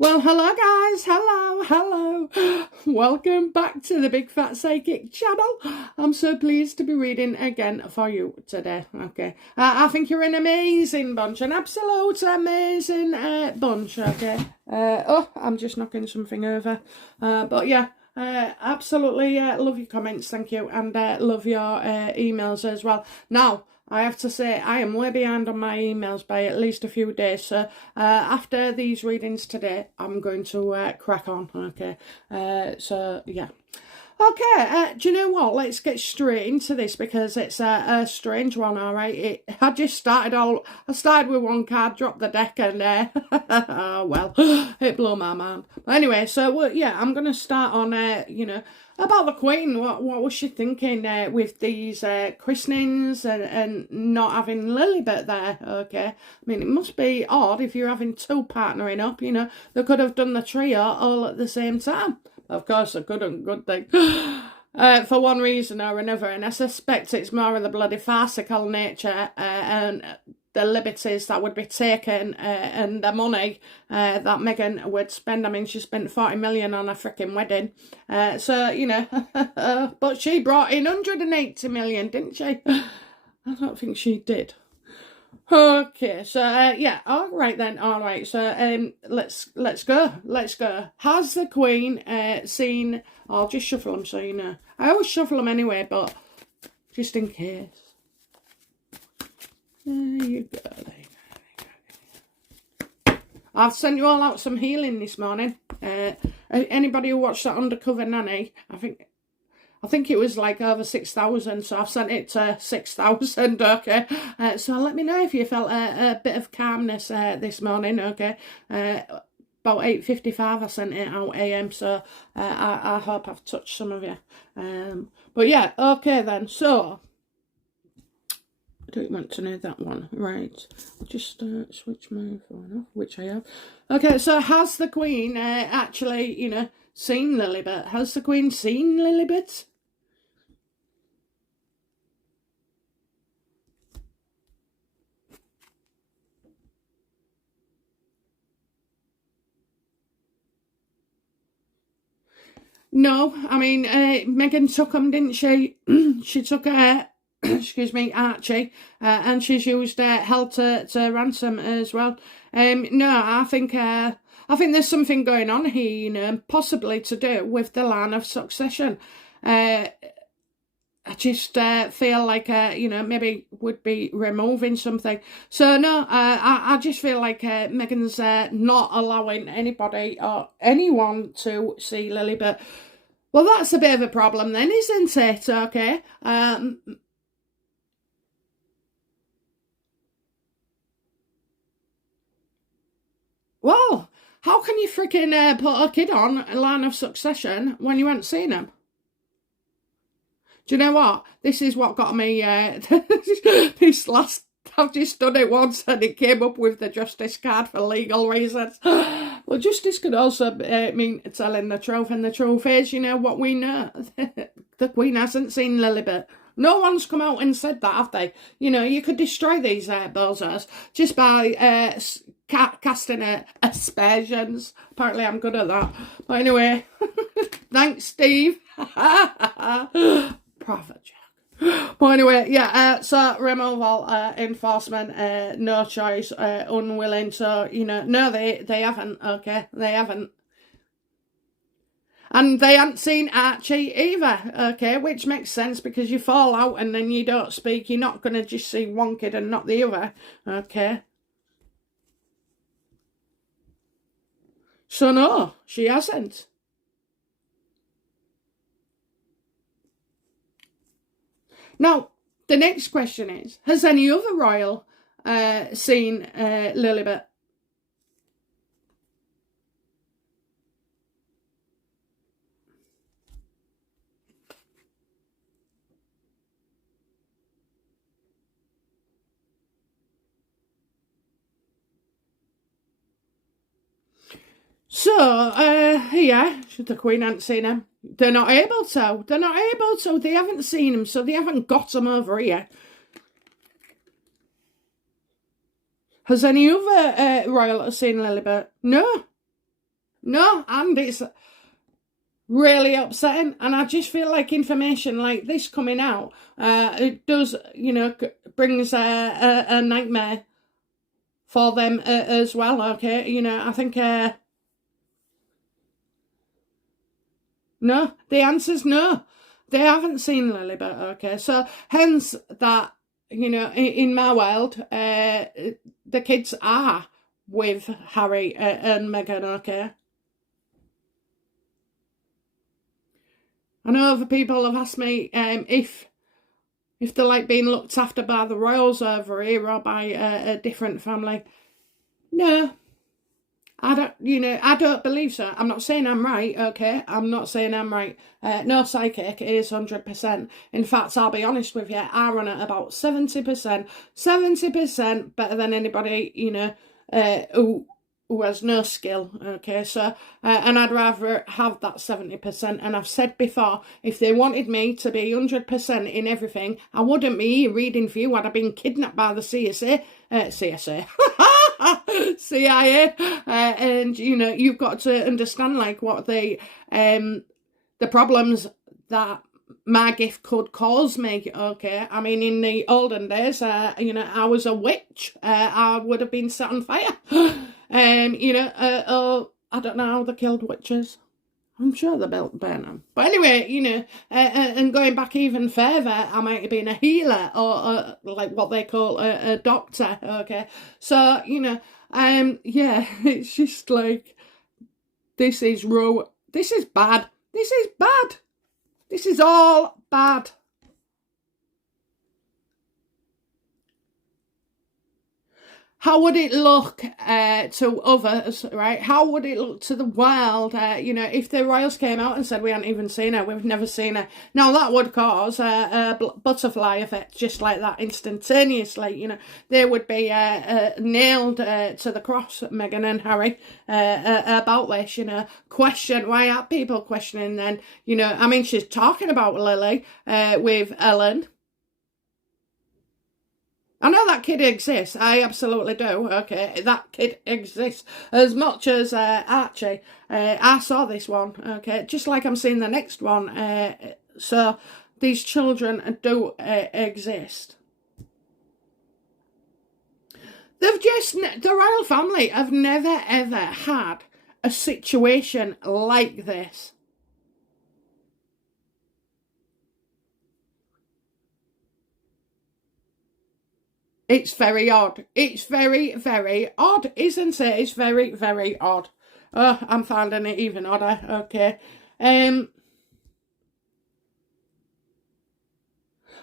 Well, hello guys, hello. Welcome back to the Big Fat Psychic channel. I'm so pleased to be reading again for you today, okay? I think you're an amazing bunch, an absolute amazing bunch, okay? I'm just knocking something over. But yeah, absolutely love your comments, thank you, and love your emails as well. Now, I have to say, I am way behind on my emails by at least a few days. So after these readings today, I'm going to crack on, okay? So, yeah. Okay, do you know what? Let's get straight into this because it's a strange one, all right? I started with one card, dropped the deck, and oh, well, it blew my mind. But anyway, so, yeah, I'm going to start on, about the Queen. What was she thinking with these christenings and not having Lilibet there, okay? I mean, it must be odd if you're having two partnering up, They could have done the trio all at the same time. Of course, they couldn't, good thing. For one reason or another, and I suspect it's more of the bloody farcical nature and the liberties that would be taken and the money that Meghan would spend. I mean, she spent 40 million on a freaking wedding. But she brought in 180 million, didn't she? I don't think she did. Okay, so yeah, all right then, all right. So let's go. Has the Queen seen? I'll just shuffle them so you know. I always shuffle them anyway, but just in case. There you go. I've sent you all out some healing this morning. Anybody who watched that Undercover Nanny, I think it was like over 6,000, so I've sent it to 6,000, okay? So let me know if you felt a bit of calmness this morning, okay? About 8:55 I sent it out AM, so I hope I've touched some of you. But yeah, okay then, so I don't want to know that one, right? I'll just switch my phone off, which I have. Okay, so has the Queen actually, seen Lilibet? Has the Queen seen Lilibet? No, I mean, Meghan took them, didn't she? She took excuse me, Archie, and she's used held to ransom as well. No, I think there's something going on here, possibly to do with the line of succession. I just feel like, maybe would be removing something. So, no, I just feel like Meghan's not allowing anybody or anyone to see Lilibet. Well, that's a bit of a problem then, isn't it? Okay. Well, how can you freaking put a kid on a line of succession when you haven't seen him? Do you know what? This is what got me, I've just done it once and it came up with the justice card for legal reasons. Well, justice could also mean telling the truth, and the truth is, what we know. The Queen hasn't seen Lilibet. No one's come out and said that, have they? You could destroy these bozos just by casting aspersions. Apparently I'm good at that. But anyway, thanks, Steve. Prophet Jack. But anyway, yeah, so removal, enforcement, no choice, unwilling. So, no, they haven't, okay? They haven't. And they haven't seen Archie either, okay? Which makes sense because you fall out and then you don't speak. You're not going to just see one kid and not the other, okay? So no, she hasn't. Now, the next question is, has any other royal seen Lilibet? So, yeah, the Queen hasn't seen him. They're not able to. They haven't seen him, so they haven't got him over here. Has any other royal seen Lilibet? No. No, and it's really upsetting, and I just feel like information like this coming out, it does, brings a nightmare for them as well. Okay, I think no, the answer's no. They haven't seen Lily, but okay, so hence that, in my world, the kids are with Harry and Meghan. Okay. I know other people have asked me if they're like being looked after by the royals over here or by a different family. No, I don't believe so. I'm not saying I'm right, okay? I'm not saying I'm right. No psychic is 100%. In fact, I'll be honest with you, I run at about 70%. 70% better than anybody, who has no skill, okay? So, and I'd rather have that 70%. And I've said before, if they wanted me to be 100% in everything, I wouldn't be here reading for you. I'd have been kidnapped by the CSA. CIA, and you've got to understand like what the problems that my gift could cause me. Okay, I mean in the olden days, I was a witch. I would have been set on fire. I don't know how they killed witches. I'm sure they built Burnham. But anyway, and going back even further, I might have been a healer or like what they call a doctor, okay? So, yeah, it's just like, this is this is bad. This is bad. This is all bad. How would it look to others, right? How would it look to the world, if the royals came out and said we hadn't even seen her, we've never seen her. Now, that would cause a butterfly effect, just like that, instantaneously. They would be nailed to the cross, Meghan and Harry, about this, question. Why are people questioning then? I mean, she's talking about Lily with Ellen. I know that kid exists. I absolutely do. Okay, that kid exists as much as Archie. I saw this one. Okay, just like I'm seeing the next one. So these children do exist. The royal family have never ever had a situation like this. It's very odd. It's very, very odd, isn't it? It's very, very odd. Oh, I'm finding it even odder. Okay.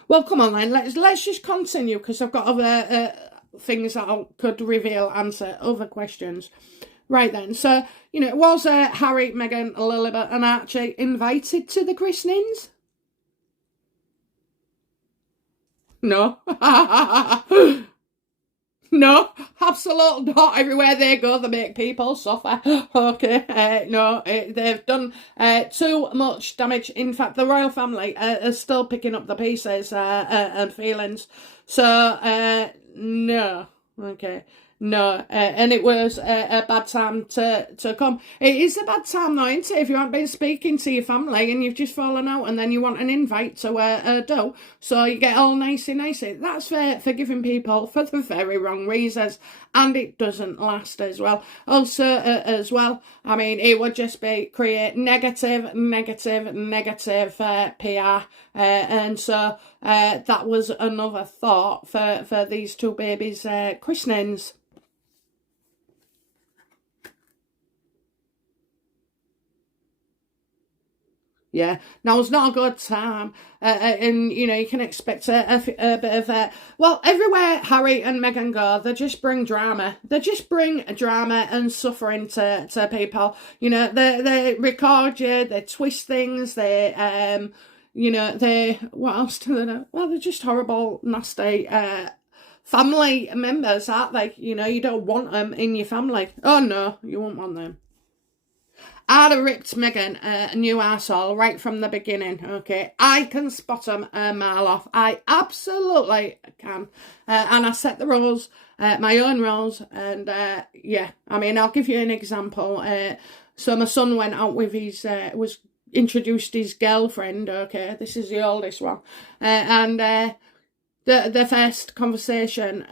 Well, come on then. Let's just continue because I've got other things that I could reveal, answer other questions. Right then. So was Harry, Meghan, Elizabeth, and Archie invited to the christenings? No. No, absolutely not. Everywhere they go, they make people suffer. Okay, no, they've done too much damage. In fact, the royal family are still picking up the pieces and feelings. So, no, okay. No, and it was a bad time to come. It is a bad time though, isn't it? If you haven't been speaking to your family and you've just fallen out and then you want an invite to do, so you get all nicey. That's for giving people for the very wrong reasons, and it doesn't last as well. Also, as well, I mean, it would just create negative PR, and so that was another thought for these two babies' christenings. Yeah, now it's not a good time, and you can expect a bit of well, everywhere Harry and Meghan go, they just bring drama. They just bring drama and suffering to people. They record you, they twist things, they they what else do they do? Well, they're just horrible, nasty family members, aren't they? You don't want them in your family. Oh no, you won't want them. I'd have ripped Meghan a new arsehole right from the beginning, okay? I can spot them a mile off. I absolutely can. And I set the rules, my own rules, and yeah. I mean, I'll give you an example. So my son went out with his, was introduced his girlfriend, okay, this is the oldest one, and the first conversation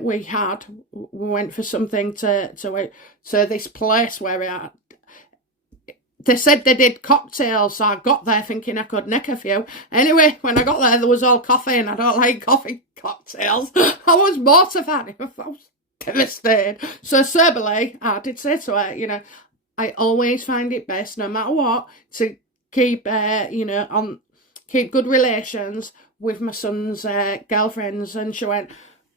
we had, we went for something to this place where we are. They said they did cocktails, so I got there thinking I could nick a few. Anyway, when I got there was all coffee, and I don't like coffee cocktails. I was mortified. I was devastated. So soberly, I did say to her, I always find it best, no matter what, to keep, keep good relations with my son's girlfriends. And she went,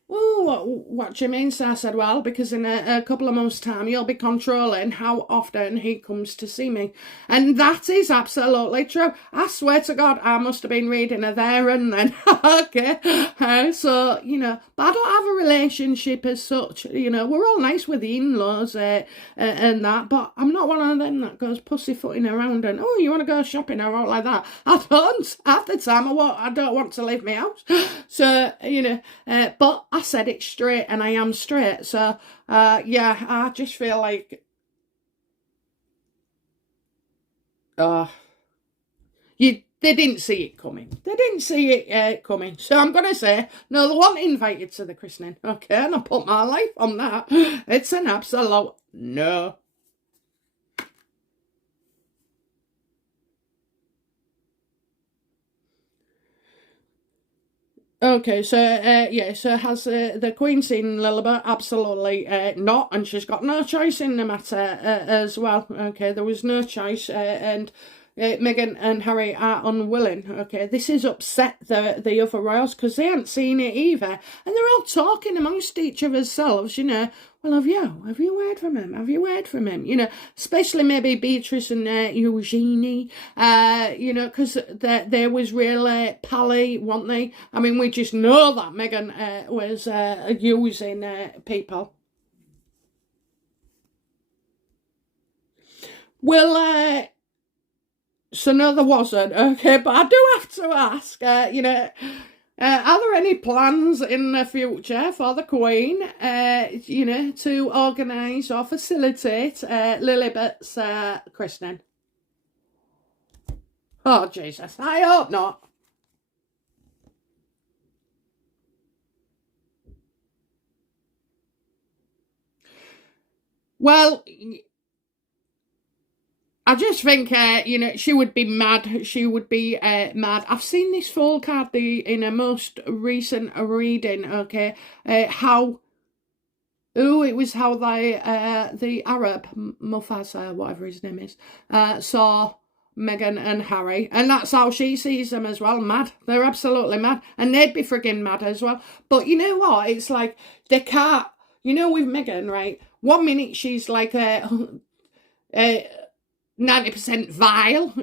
oh, what do you mean? So I said, well, because in a couple of months' time, you'll be controlling how often he comes to see me. And that is absolutely true. I swear to God, I must have been reading her there and then. Okay. So, but I don't have a relationship as such. We're all nice with the in-laws and that, but I'm not one of them that goes pussyfooting around and, oh, you want to go shopping or all like that. I don't. Half the time, I don't want to leave my house. So, but I said it straight, and I am straight. So, yeah, I just feel like, they didn't see it coming. They didn't see it coming. So I'm going to say, no, they weren't invited to the christening. Okay, and I put my life on that. It's an absolute no. Okay, so, so has the Queen seen Lilibet? Absolutely not, and she's got no choice in the matter as well. Okay, there was no choice, and Meghan and Harry are unwilling. Okay, this has upset the other royals because they haven't seen it either, and they're all talking amongst each other's selves, well, have you heard from him? Have you heard from him? Especially maybe Beatrice and Eugenie, because they was really pally, weren't they? I mean, we just know that Meghan was using people. Well, so no, there wasn't. Okay, but I do have to ask, are there any plans in the future for the Queen, to organise or facilitate Lilibet's christening? Oh, Jesus, I hope not. Well, I just think, she would be mad. She would be mad. I've seen this full card in a most recent reading, okay, how it was how the Arab, Mufasa, whatever his name is, saw Meghan and Harry, and that's how she sees them as well. Mad. They're absolutely mad, and they'd be frigging mad as well. But you know what? It's like they can't, with Meghan, right? 1 minute she's like 90% vile,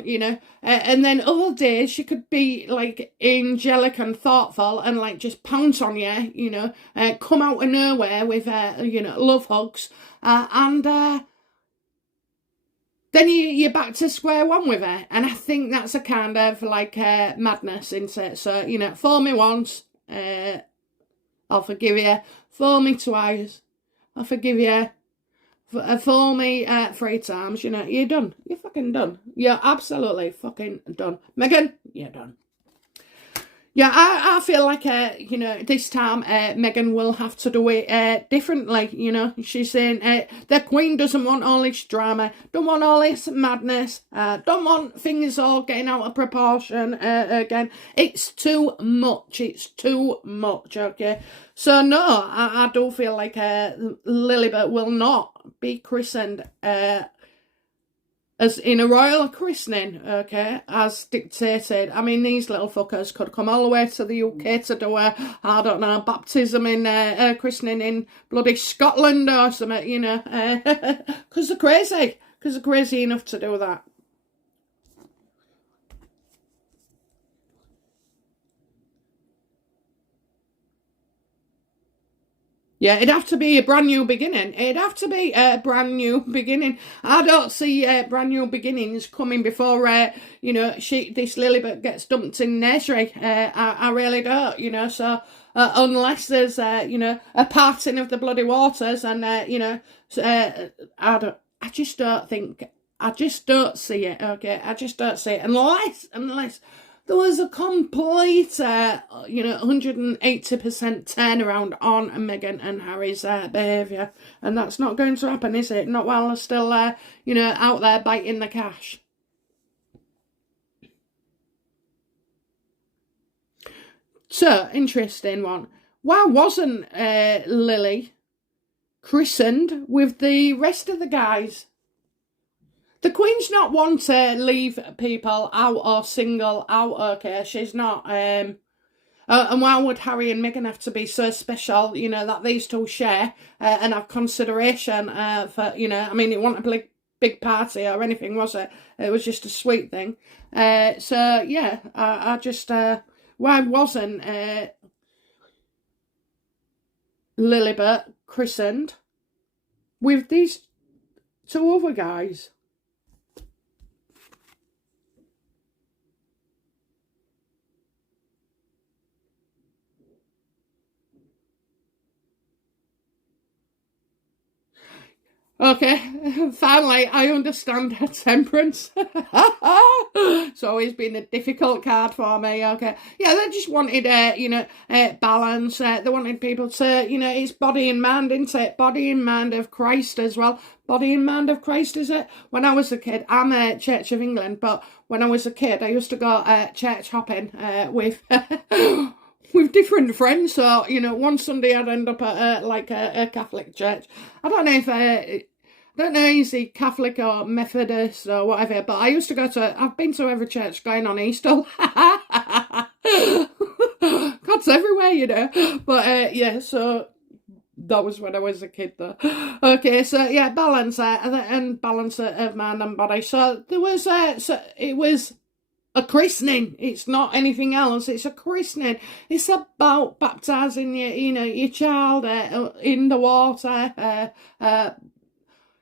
and then other days she could be like angelic and thoughtful and like just pounce on you, come out of nowhere with, love hugs, and then you're back to square one with her. And I think that's a kind of like madness, isn't it? So, fool me once, I'll forgive you. Fool me twice, I'll forgive you. For me 3 times, you're done. You're fucking done. You're absolutely fucking done. Meghan, you're done. Yeah, I feel like, this time Meghan will have to do it differently, She's saying the Queen doesn't want all this drama, don't want all this madness, don't want things all getting out of proportion again. It's too much, okay? So, no, I do feel like Lilibet will not be christened as in a royal christening, okay, as dictated. I mean, these little fuckers could come all the way to the UK to do baptism in christening in bloody Scotland or something, because they're crazy. Because they're crazy enough to do that. Yeah, it'd have to be a brand new beginning. I don't see brand new beginnings coming before, this Lilibet gets dumped in nursery. I really don't, so unless there's, a parting of the bloody waters and, I just don't think I just don't see it, okay? I just don't see it unless there was a complete, 180% turnaround on Meghan and Harry's behaviour. And that's not going to happen, is it? Not while they're still, out there biting the cash. So, interesting one. Why wasn't Lili christened with the rest of the guys? The Queen's not one to leave people out or single out, okay? She's not. And why would Harry and Meghan have to be so special, that these two share and have consideration for, it wasn't a big party or anything, was it? It was just a sweet thing. So, yeah, I just, why wasn't Lilibet christened with these two other guys? Okay, finally, I understand her temperance. It's always been a difficult card for me, okay. Yeah, they just wanted, balance. They wanted people to, it's body and mind, isn't it? Body and mind of Christ as well. Body and mind of Christ, is it? When I was a kid, I'm a Church of England, but when I was a kid, I used to go church hopping with... with different friends, so, one Sunday I'd end up at, a Catholic church. I don't know if... don't know is he Catholic or Methodist or whatever, but I used to I've been to every church going on Easter. God's everywhere, But, yeah, so that was when I was a kid, though. Okay, so, yeah, balance and balance of mind and body. So there was, it was a christening. It's not anything else. It's a christening. It's about baptising your child in the water,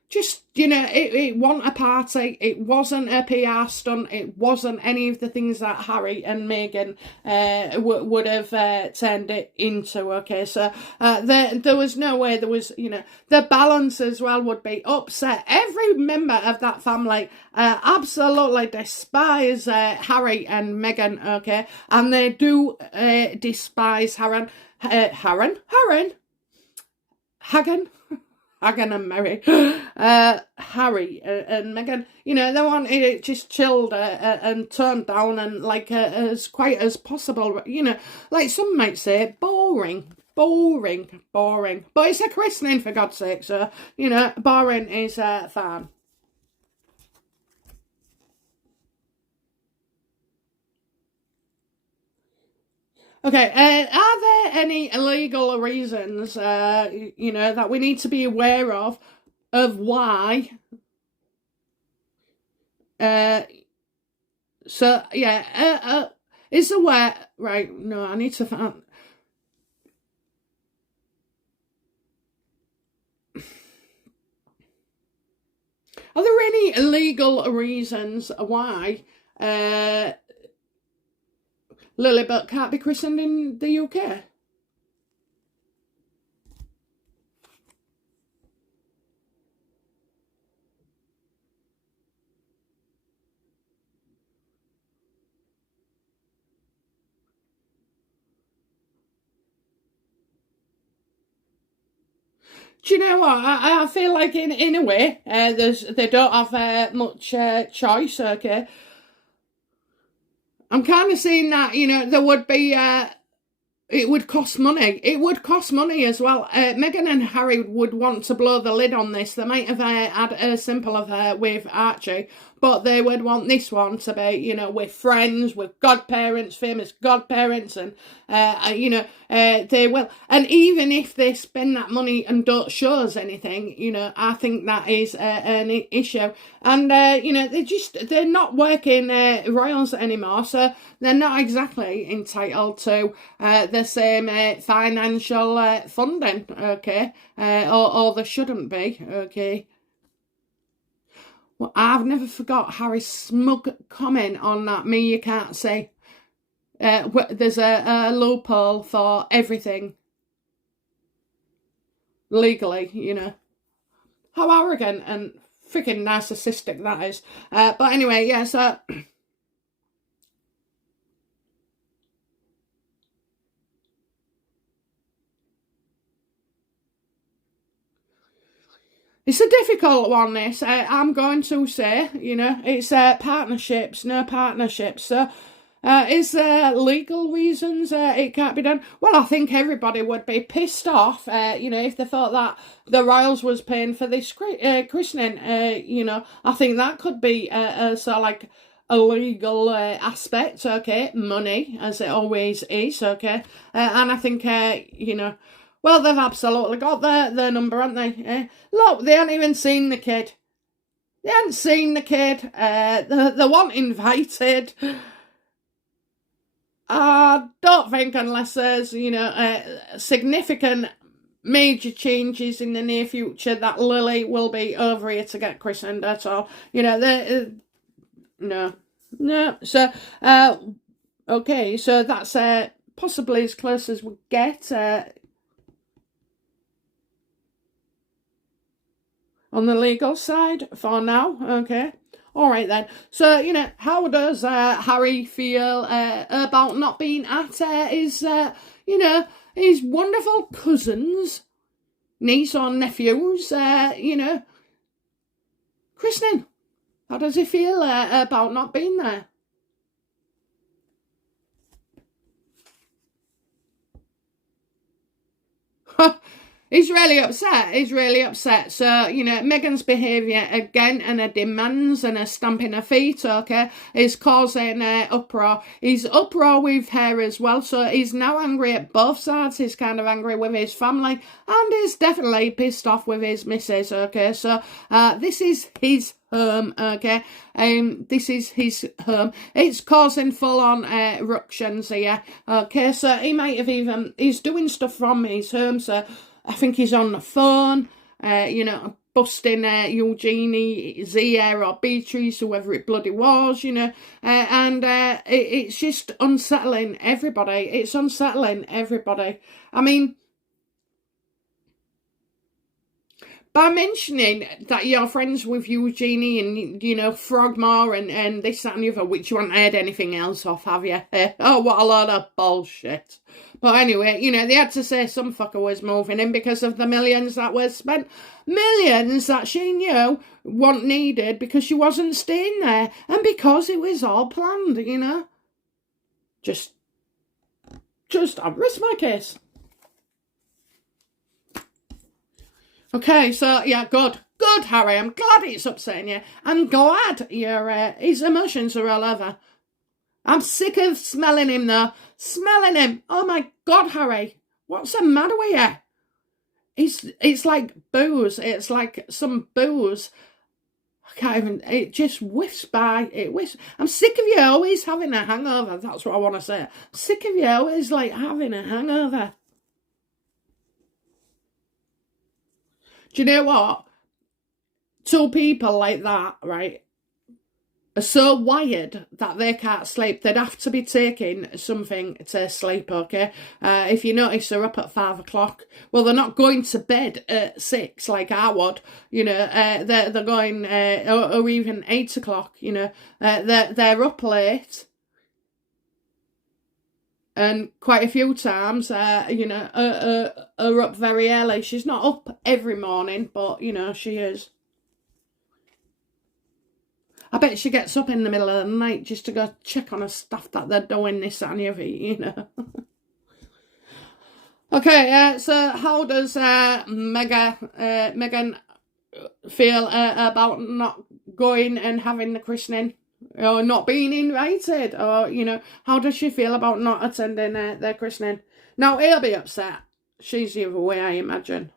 just, it wasn't a party. It wasn't a PR stunt. It wasn't any of the things that Harry and Meghan would have turned it into, okay? So there was no way there was, the balance as well would be upset. Every member of that family absolutely despise Harry and Meghan, okay? And they do despise Hagan and Mary, Harry and Meghan, they wanted it just chilled and turned down and as quiet as possible. Like some might say, boring. But it's a christening, for God's sake, so, boring is fine. Okay, are there any illegal reasons, that we need to be aware of why? So, yeah, is there where, right, no, I need to find... Are there any illegal reasons why Lilibet can't be christened in the UK? Do you know what? I feel like in a way, they don't have much choice, okay? I'm kind of seeing that, there would be, it would cost money. It would cost money as well. Meghan and Harry would want to blow the lid on this. They might have had a simple affair with Archie, but they would want this one to be, with friends, with godparents, famous godparents, and, they will. And even if they spend that money and don't show us anything, I think that is an issue. And, they're not working royals anymore, so they're not exactly entitled to the same financial funding, okay? Or they shouldn't be, okay? Well, I've never forgot Harry's smug comment on that "me you can't say." There's a loophole for everything legally, How arrogant and freaking narcissistic that is. But anyway, yeah, so it's a difficult one, this. I'm going to say, it's partnerships, no partnerships. So, is there legal reasons it can't be done? Well, I think everybody would be pissed off, if they thought that the Royals was paying for this christening. I think that could be sort of like a legal aspect, okay? Money, as it always is, okay? And I think, well, they've absolutely got their number, haven't they? Look, they haven't even seen the kid. They haven't seen the kid. They weren't invited. I don't think unless there's, significant major changes in the near future that Lili will be over here to get christened at all. No. So, okay, so that's possibly as close as we get. On the legal side for now, okay. All right then. So, how does Harry feel about not being at his, his wonderful cousins, niece or nephews, christening? How does he feel about not being there? He's really upset. So, Meghan's behaviour again and her demands and her stamping her feet, okay, is causing uproar. He's uproar with her as well. So he's now angry at both sides. He's kind of angry with his family and he's definitely pissed off with his missus, okay. So this is his home, okay. This is his home. It's causing full-on ructions here, okay. So he might have he's doing stuff from his home, so I think he's on the phone, busting Eugenie's ear or Beatrice, whoever it bloody was, and it's just unsettling everybody. It's unsettling everybody. I mean, by mentioning that you're friends with Eugenie and, Frogmore and this, that and the other, which you haven't heard anything else off, have you? Oh, what a load of bullshit. But anyway, they had to say some fucker was moving in because of the millions that were spent. Millions that she knew weren't needed because she wasn't staying there. And because it was all planned, Just, I've risked my case. Okay, so, yeah, good, Harry. I'm glad it's upsetting you. I'm glad his emotions are all over. I'm sick of smelling him, though. Smelling him. Oh, my God, Harry. What's the matter with you? It's like booze. It's like some booze. I can't even... It just whiffs by. It whiffs. I'm sick of you always having a hangover. That's what I want to say. I'm sick of you always, having a hangover. Do you know what? Two people like that, right, are so wired that they can't sleep. They'd have to be taking something to sleep, okay? If you notice, they're up at 5 o'clock. Well, they're not going to bed at 6 like I would, they're going, or even 8 o'clock, they're up late. And quite a few times, are up very early. She's not up every morning, but, she is. I bet she gets up in the middle of the night just to go check on her stuff that they're doing this and the other, Okay, so how does Meghan feel about not going and having the christening? Or not being invited, or, how does she feel about not attending their christening? Now, he'll be upset. She's the other way, I imagine.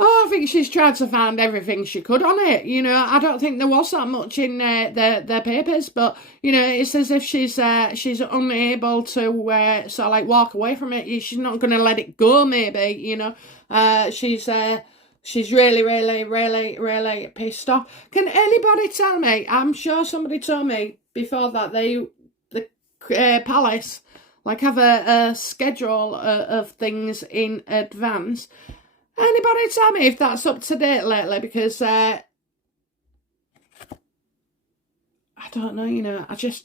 Oh, I think she's tried to find everything she could on it. I don't think there was that much in their papers, but it's as if she's unable to sort of walk away from it. She's not going to let it go. Maybe she's She's really, really, really, really pissed off. Can anybody tell me? I'm sure somebody told me before that the palace like have a schedule of things in advance. Anybody tell me if that's up to date lately? Because I don't know. I just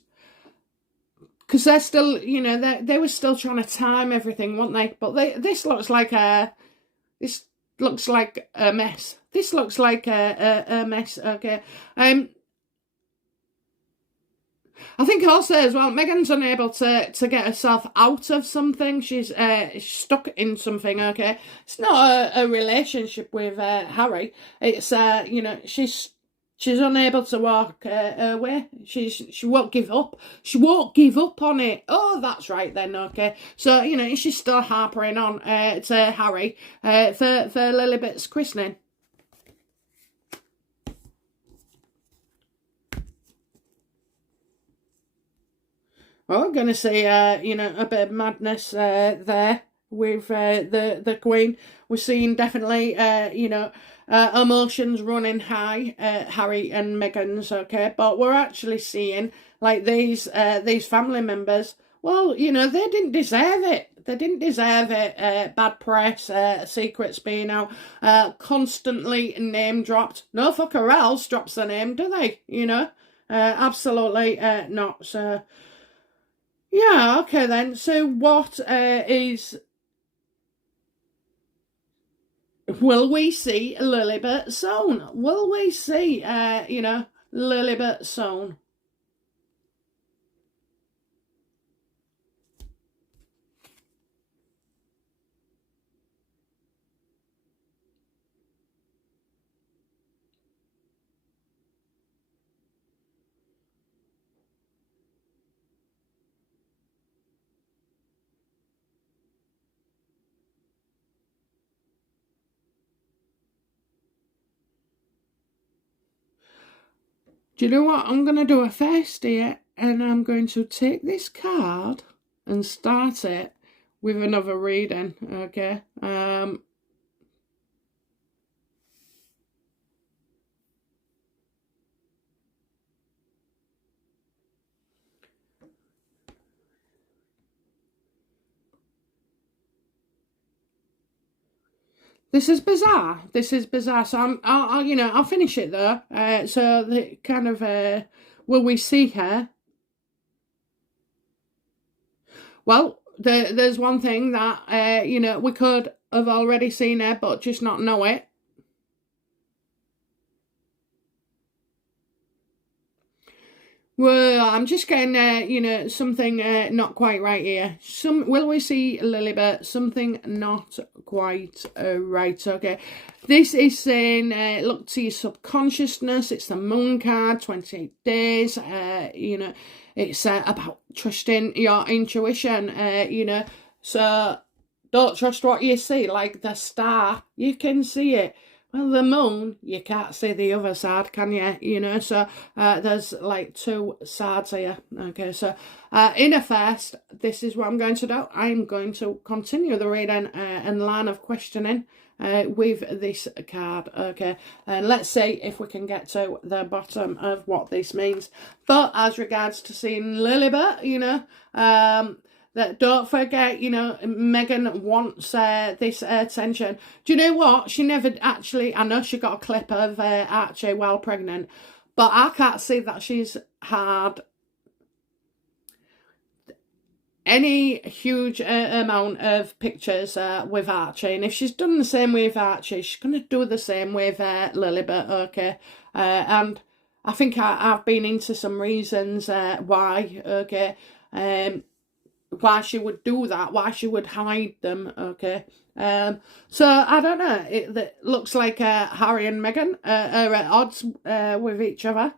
because they're still, they were still trying to time everything, weren't they? But this looks like a mess. This looks like a mess. Okay. I think also as well, Meghan's unable to get herself out of something. She's stuck in something. Okay, it's not a relationship with Harry. It's she's unable to walk away. She won't give up. She won't give up on it. Oh, that's right then. Okay, so she's still harping on to Harry for Lilibet's christening. Well, we're going to see, a bit of madness there with the Queen. We're seeing definitely, emotions running high, Harry and Meghan's, okay? But we're actually seeing, like, these family members, well, they didn't deserve it. They didn't deserve it. Bad press, secrets being out, constantly name dropped. No fucker else drops the name, do they? Absolutely not. So... yeah, okay then. So what will we see Lilibet sown? Will we see, Lilibet sown? Do you know what? I'm going to do a first here, and I'm going to take this card and start it with another reading, okay? This is bizarre. So I'll finish it though. So the kind of will we see her? Well, there's one thing that we could have already seen her, but just not know it. Well, I'm just getting, something not quite right here. Will we see Lilibet? Something not quite right. Okay, this is saying look to your subconsciousness. It's the Moon card, 28 days. It's about trusting your intuition. So don't trust what you see. Like the star, you can see it. Well, the moon, you can't see the other side, can you? So there's like two sides here. Okay, so in a first, this is what I'm going to do. I'm going to continue the reading and line of questioning with this card. Okay, and let's see if we can get to the bottom of what this means. But as regards to seeing Lilibet, that don't forget, Meghan wants this attention. Do you know what? She never actually, I know she got a clip of Archie while pregnant, but I can't see that she's had any huge amount of pictures with Archie. And if she's done the same with Archie, she's going to do the same with Lilibet, okay? And I think I've been into some reasons why, okay? Why she would do that, why she would hide them, okay? So, I don't know. It looks like Harry and Meghan are at odds with each other.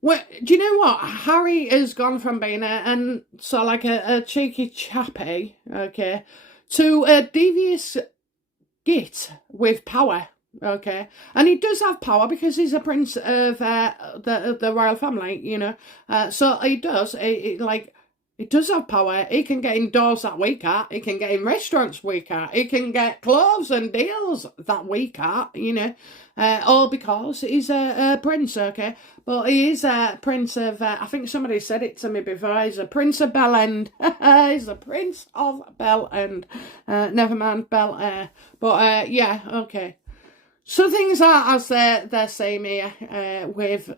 Well, do you know what? Harry has gone from being a cheeky chappy, okay, to a devious git with power. Okay, and he does have power because he's a prince of the royal family, so he does. He does have power. He can get indoors that we can't. He can get in restaurants we can't. He can get clothes and deals that we can't, you know. All because he's a prince, okay? But he is a prince of, I think somebody said it to me before, he's a prince of Bel End. He's a prince of Bel End. Never mind Bel Air. But yeah, okay. So things are as they're saying here with...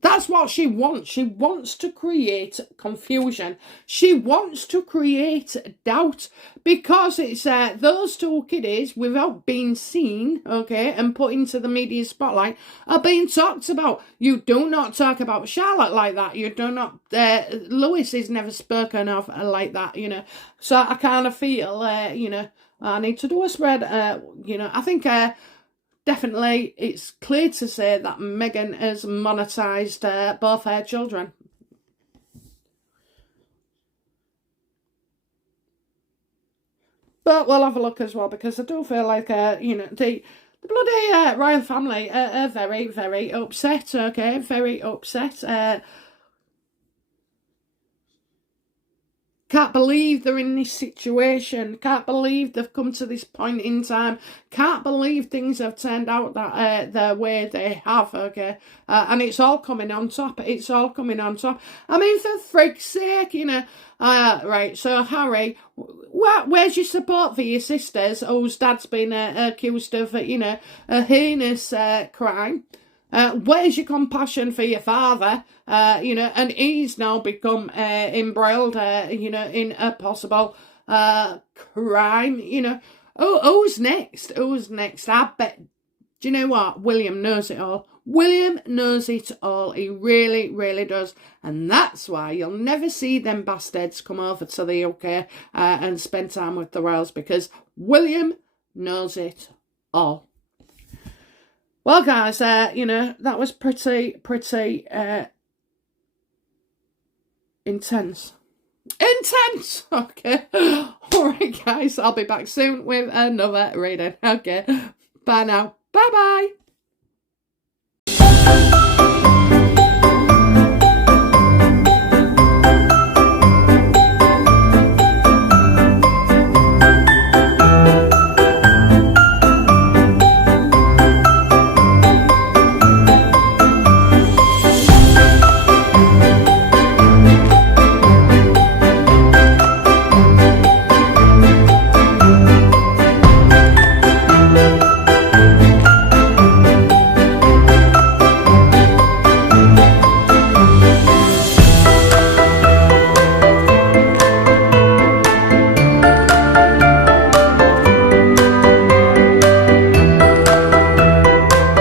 That's what she wants. She wants to create confusion. She wants to create doubt because it's those two kiddies, without being seen, okay, and put into the media spotlight, are being talked about. You do not talk about Charlotte like that. You do not. Lewis is never spoken of like that, you know. So I kind of feel, you know, I need to do a spread. You know, I think. Definitely, it's clear to say that Meghan has monetised both her children. But we'll have a look as well, because I do feel like, you know, the bloody royal family are very, very upset, okay? Very upset. Can't believe they're in this situation. Can't believe they've come to this point in time. Can't believe things have turned out that the way they have, okay? And it's all coming on top. It's all coming on top. I mean, for frig's sake, you know. Right, so Harry, where's your support for your sisters whose dad's been accused of, you know, a heinous crime? Where's your compassion for your father? You know, and he's now become embroiled, you know, in a possible crime, you know. Oh, who's next? Who's next? I bet, do you know what? William knows it all. William knows it all. He really, really does. And that's why you'll never see them bastards come over to the UK and spend time with the royals, because William knows it all. Well, guys, you know, that was pretty intense. Intense! Okay. All right, guys, I'll be back soon with another reading. Okay. Bye now. Bye-bye.